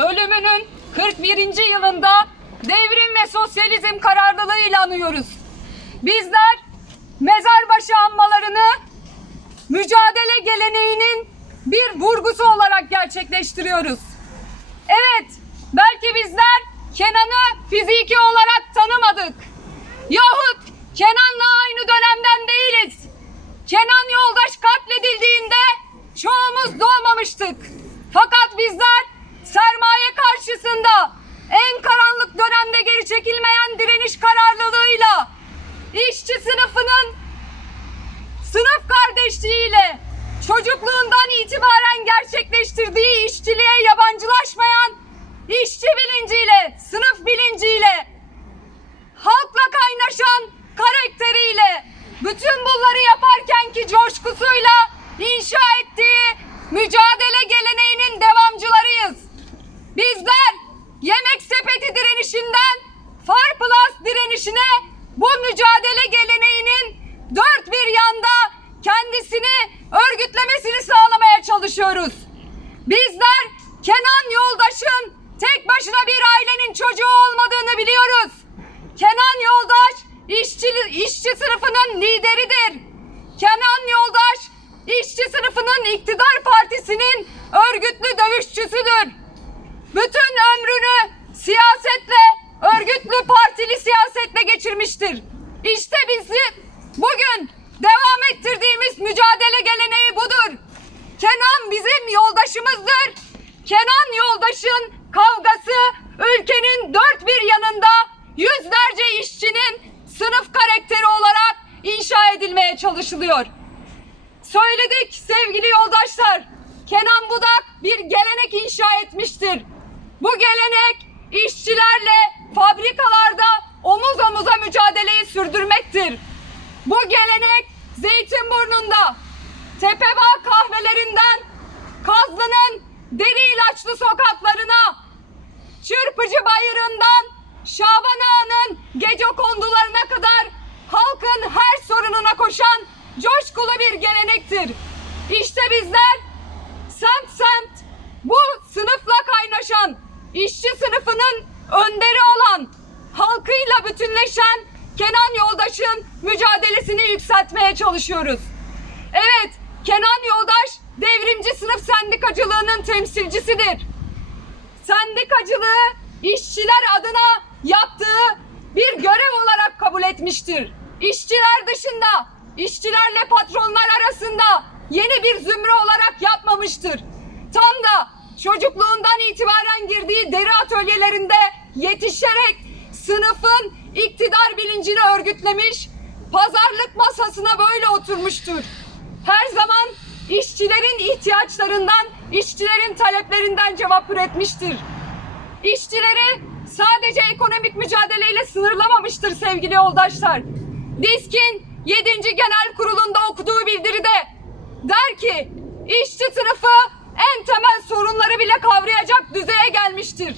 ölümünün 41. yılında devrim ve sosyalizm kararlılığıyla anıyoruz. Bizler mezarbaşı anmalarını mücadele geleneğinin bir vurgusu olarak gerçekleştiriyoruz. Evet, belki bizler Kenan'ı fiziki olarak tanımadık. Yahut Kenan'la aynı dönemden değiliz. Kenan Yoldaş katledildiğinde çoğumuz doğmamıştık. Fakat bizler sermaye karşısında en karanlık dönemde geri çekilmeyen direniş kararlılığıyla işçi sınıfının sınıf kardeşliğiyle çocukluğundan itibaren gerçekleştirdiği işçiliğe yabancılaşmayan işçi bilinciyle, sınıf bilinciyle, halkla kaynaşan karakteriyle, bütün bunları yaparken ki coşkusuyla inşa ettiği mücadele geleneğinin devamcılarıyız. Bizler yemek sepeti direnişinden Far Plus direnişine bu mücadele geleneğinin dört bir yanda kendisini örgütlemesini sağlamaya çalışıyoruz. Bizler Kenan Yoldaş'ın tek başına bir ailenin çocuğu olmadığını biliyoruz. Kenan Yoldaş işçi, işçi sınıfının lideridir. Kenan Yoldaş işçi sınıfının iktidar partisinin örgütlü dövüşçüsüdür. Bütün ömrünü siyasetle, örgütlü partili siyasetle geçirmiştir. İşte bizi bugün devam ettirdiğimiz mücadele geleneği budur. Kenan bizim yoldaşımızdır. Kenan yoldaşın kavgası ülkenin dört bir yanında yüzlerce işçinin sınıf karakteri olarak inşa edilmeye çalışılıyor. Söyledik sevgili yoldaşlar. Kenan Budak bir gelenek inşa etmiştir. Bu gelenek işçilerle fabrikalarda omuz omuza mücadeleyi sürdürmektir. Bu gelenek Zeytinburnu'nda Tepebağ kahvelerinden Kazlı'nın deri ilaçlı sokaklarına Çırpıcı Bayırı'ndan Şaban Ağa'nın gece kondularına kadar halkın her sorununa koşan coşkulu bir gelenektir. İşte bizler semt semt bu sınıfla kaynaşan işçi sınıfının önderi olan halkıyla bütünleşen Kenan Yoldaş'ın mücadelesini yükseltmeye çalışıyoruz. Evet, Kenan Yoldaş devrimci sınıf sendikacılığının temsilcisidir sendikacılığı işçiler adına yaptığı bir görev olarak kabul etmiştir. İşçiler dışında, işçilerle patronlar arasında yeni bir zümre olarak yapmamıştır. Tam da çocukluğundan itibaren girdiği deri atölyelerinde yetişerek sınıfın iktidar bilincini örgütlemiş, pazarlık masasına böyle oturmuştur. Her zaman işçilerin ihtiyaçlarından, işçilerin taleplerinden cevap üretmiştir. İşçileri sadece ekonomik mücadeleyle sınırlamamıştır sevgili yoldaşlar. DİSK'in 7. Genel Kurulu'nda okuduğu bildiride der ki işçi sınıfı en temel sorunları bile kavrayacak düzeye gelmiştir.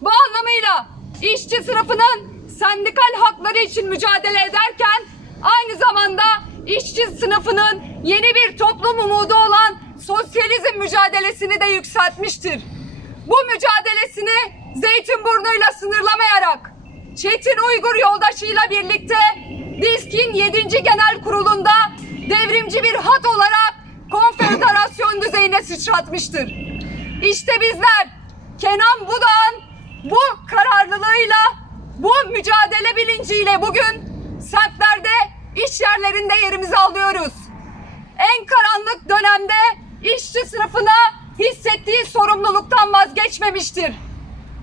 Bu anlamıyla işçi sınıfının sendikal hakları için mücadele ederken aynı zamanda işçi sınıfının yeni bir toplum umudu olan sosyalizm mücadelesini de yükseltmiştir. Bu mücadelesini Zeytinburnu'yla sınırlamayarak Çetin Uygur yoldaşıyla birlikte DİSK'in 7. Genel Kurulu'nda devrimci bir hat olarak konfederasyon düzeyine sıçratmıştır. İşte bizler Kenan Budağ'ın bu kararlılığıyla, bu mücadele bilinciyle bugün semtlerde, iş yerlerinde yerimizi alıyoruz. En karanlık dönemde işçi sınıfına hissettiği sorumluluktan vazgeçmemiştir.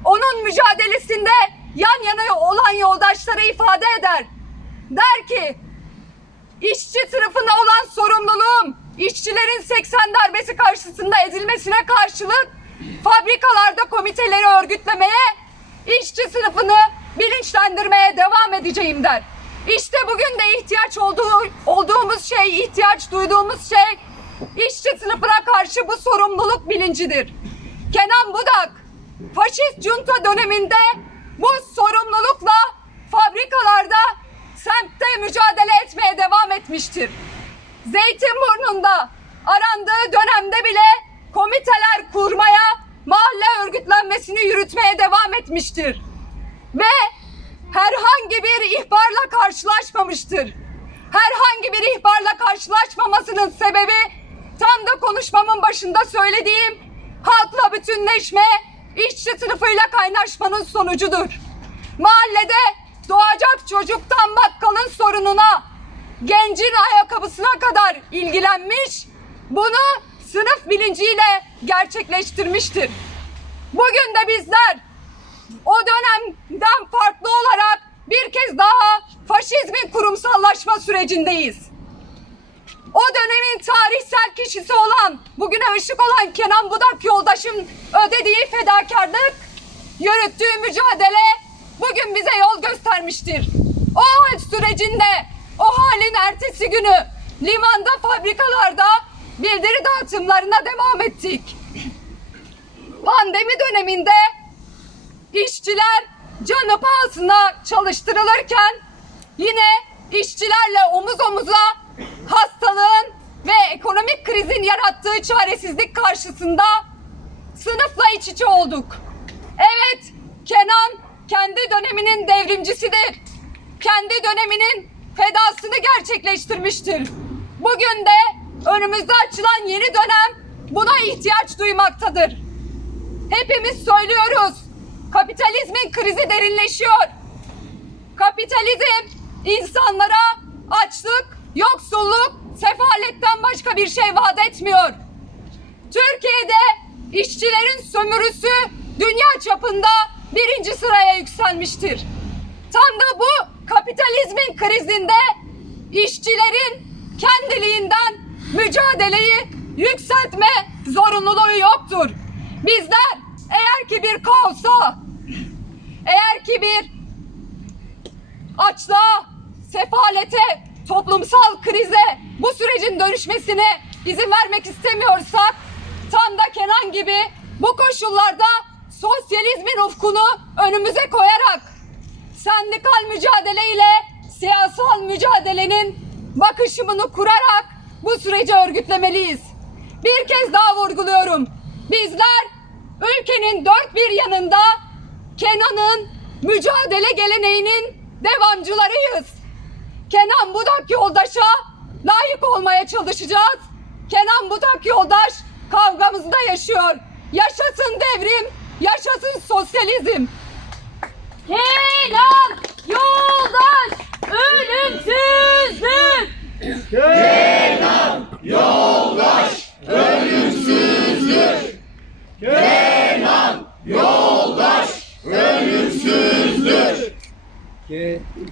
Onun mücadelesinde yan yana olan yoldaşları ifade eder. Der ki, işçi sınıfına olan sorumluluğum, işçilerin 80 darbesi karşısında ezilmesine karşılık fabrikalarda komiteleri örgütlemeye, işçi sınıfını bilinçlendirmeye devam edeceğim der. İşte bugün de ihtiyaç olduğu, olduğumuz şey, ihtiyaç duyduğumuz şey işçi sınıfına karşı bu sorumluluk bilincidir. Kenan Budak, faşist junta döneminde bu sorumlulukla fabrikalarda semtte mücadele etmeye devam etmiştir. Zeytinburnu'nda arandığı dönemde bile komiteler kurmaya, mahalle örgütlenmesini yürütmeye devam etmiştir. Herhangi bir ihbarla karşılaşmamıştır. Herhangi bir ihbarla karşılaşmamasının sebebi tam da konuşmamın başında söylediğim halkla bütünleşme, işçi sınıfıyla kaynaşmanın sonucudur. Mahallede doğacak çocuktan bakkalın sorununa, gencin ayakkabısına kadar ilgilenmiş, bunu sınıf bilinciyle gerçekleştirmiştir. Bugün de bizler o dönemden farklı kez daha faşizmin kurumsallaşma sürecindeyiz. O dönemin tarihsel kişisi olan, bugüne ışık olan Kenan Budak yoldaşım ödediği fedakarlık, yürüttüğü mücadele bugün bize yol göstermiştir. O hal sürecinde, o halin ertesi günü limanda, fabrikalarda bildiri dağıtımlarına devam ettik. Pandemi döneminde işçiler canı pahasına çalıştırılırken yine işçilerle omuz omuza hastalığın ve ekonomik krizin yarattığı çaresizlik karşısında sınıfla iç içe olduk. Evet, Kenan kendi döneminin devrimcisidir. Kendi döneminin fedasını gerçekleştirmiştir. Bugün de önümüzde açılan yeni dönem buna ihtiyaç duymaktadır. Hepimiz söylüyoruz. Kapitalizmin krizi derinleşiyor. Kapitalizm insanlara açlık, yoksulluk, sefaletten başka bir şey vaat etmiyor. Türkiye'de işçilerin sömürüsü dünya çapında birinci sıraya yükselmiştir. Tam da bu kapitalizmin krizinde işçilerin kendiliğinden mücadeleyi yükseltme zorunluluğu yoktur. Bizler eğer ki bir kaosa, eğer ki bir açlığa, sefalete, toplumsal krize bu sürecin dönüşmesine izin vermek istemiyorsak tam da Kenan gibi bu koşullarda sosyalizmin ufkunu önümüze koyarak sendikal mücadeleyle siyasal mücadelenin bakışımını kurarak bu süreci örgütlemeliyiz. Bir kez daha vurguluyorum. Bizler ülkenin dört bir yanında Kenan'ın mücadele geleneğinin devamcılarıyız. Kenan Budak yoldaşa layık olmaya çalışacağız. Kenan Budak yoldaş kavgamızda yaşıyor. Yaşasın devrim, yaşasın sosyalizm. Kenan yoldaş